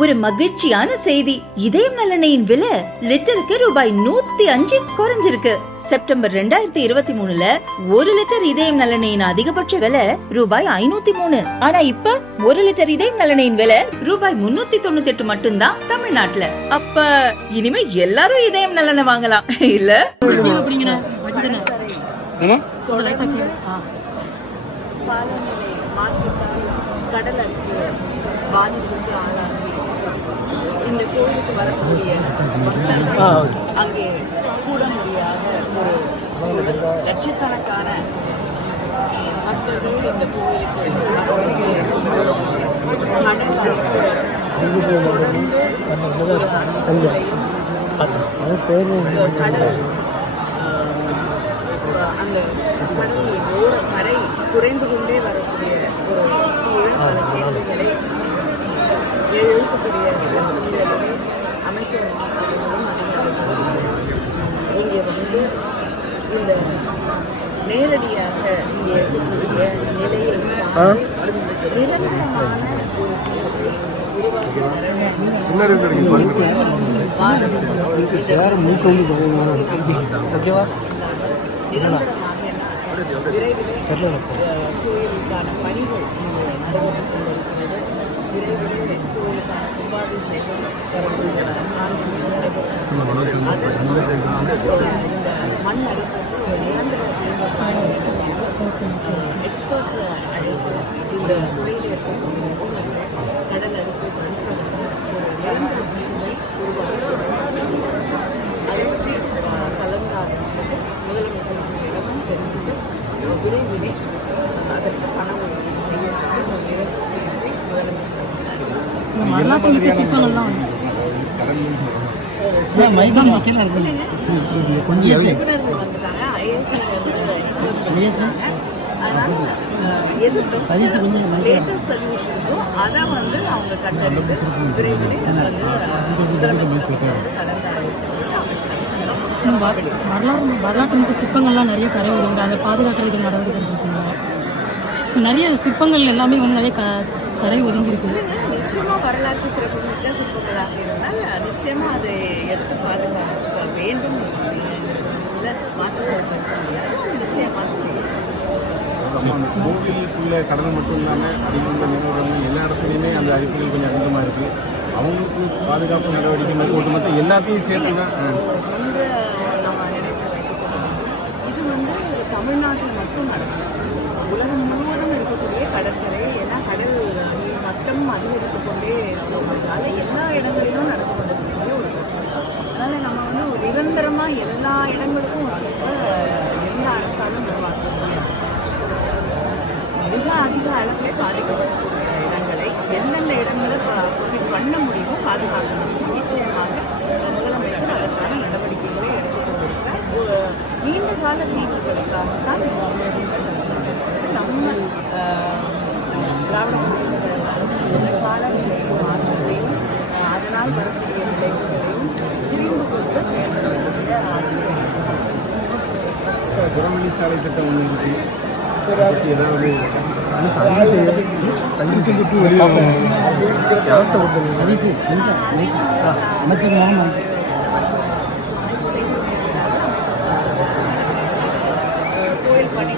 ஒரு மகிழ்ச்சியான செய்தி. இதயம் நல்லெண்ணெயின் விலை லிட்டருக்கு ரூபாய் 105 குறைஞ்சிருக்கு. செப்டம்பர் 2023ல 1 லிட்டர் இதயம் நல்லெண்ணெயின் அதிகபட்ச விலை ரூபாய் 503. ஆனா இப்ப 1 லிட்டர் இதயம் நல்லெண்ணெயின் விலை ரூபாய் 398 மட்டும்தான் தமிழ்நாட்டுல. அப்ப இனிமே எல்லாரும் இதயம் நல்லெண்ணெய் வாங்கலாம் இல்ல? கடல் அரிப்பு பாதிப்புக்கு ஆளாகி இந்த கோயிலுக்கு வரக்கூடிய மக்கள் அங்கே கூட முடியாத ஒரு லட்சக்கணக்கான மக்கள் இந்த கோயிலுக்கு கடல் அந்த கடலில் ஓர கரை குறைந்து கொண்டே வரக்கூடிய ஒரு சூழல் பல கேள்விகளை எழுப்பக்கூடிய சூழலில் அமைச்சர் அவர்களும் இங்கே வந்து இந்த நேரடியாக இங்கே இருக்கக்கூடிய நிலையை நிரந்தரமான ஒரு தீர்வை விரைவிலே கோயிலுக்கான பணிகள் நடைபெற்றுக் கொண்டிருக்கிறது. விரைவிலே கோயிலுக்கான கும்பாபிஷேகம் இந்த மண் அரிப்புக்கு நிரந்தர எக்ஸ்பர்ட்ஸ் அழைத்து இந்த துறையில் இருக்கக்கூடிய நிபுணர்கள் கடல் அரிப்பை தடுப்பதற்கு ஒரு நிரந்தர தீர்வை உருவாக்கி அதை பற்றி கலந்தாலோசித்து முதலமைச்சரிடமும் தெரிவித்து விரைவிலே அதற்கு பணம் ஒதுக்கீடு செய்யப்பட்டு ஒரு நிரந்தர தீர்வை முதலமைச்சர் வந்துட்டாங்க. அதனால எது லேட்டஸ்ட் சொல்யூஷன்ஸோ அதை வந்து அவங்க கண்டறிந்து விரைவிலே வந்து முதலமைச்சர் வரலாற்று சிற்பங்கள்லாம் நிறைய கரை வருது. அதை பாதுகாக்கிறது நடவடிக்கை நிறைய சிற்பங்கள் எல்லாமே வந்து நிறைய கரை ஒதுங்கிருக்கு. நிச்சயமாக வரலாற்று சிறப்புமிக்க சிற்பங்களாக இருந்தால் நிச்சயமாக அதை எடுத்து பாதுகாக்க வேண்டும். மாற்றப்பட முடியாது. நிச்சயமாக கோவிலுக்குள்ள கடல் மட்டும் இல்லாமல் அடிக்குள்ள நினைவுகள் எல்லா இடத்துலையுமே அந்த அரிப்புகள் கொஞ்சம் அதிகமாக இருக்குது. அவங்களுக்கு பாதுகாப்பு நடவடிக்கை ஒட்டுமொத்த எல்லாத்தையும் சேர்த்து தான் ஒன்று நம்ம நினைவில் வைத்துக் கொள்ள வேண்டும். இது வந்து தமிழ்நாட்டில் மட்டும் நடக்கும். உலகம் முழுவதும் இருக்கக்கூடிய கடற்கரை ஏன்னா கடல் நீர் மட்டம் அதிகரித்து கொண்டே இருக்கிறதால எல்லா இடங்களிலும் நடந்து கொண்டிருக்கக்கூடிய ஒரு பிரச்சனை. அதனால் நம்ம வந்து ஒரு நிரந்தரமாக எல்லா இடங்களுக்கும் ஒத்துழைப்ப எந்த அரசாலும் நிர்வாகம் மிக அதிக அளவில் பாதிக்கப்படக்கூடிய இடங்களை எந்தெந்த இடங்களை பண்ண முடியுமோ பாதுகாக்க முடியுமோ நிச்சயமாக முதலமைச்சர் அதற்கான நடவடிக்கைகளை எடுத்துக் கொண்டிருக்கிறார். நீண்ட கால தீர்வுகளுக்காகத்தான் முயற்சிகள் நடத்தப்பட்டிருக்கிறது. நம்ம திராவிட முன்னேற்ற அரசு காலநிலையை மாற்றத்தையும் அதனால் வரக்கூடிய விளைவுகளையும் புரிந்து கொண்டு செயல்படக்கூடிய ஆட்சியை புறவழிச்சாலை திட்டம் ஒன்று இருக்குது. கோயில் பணி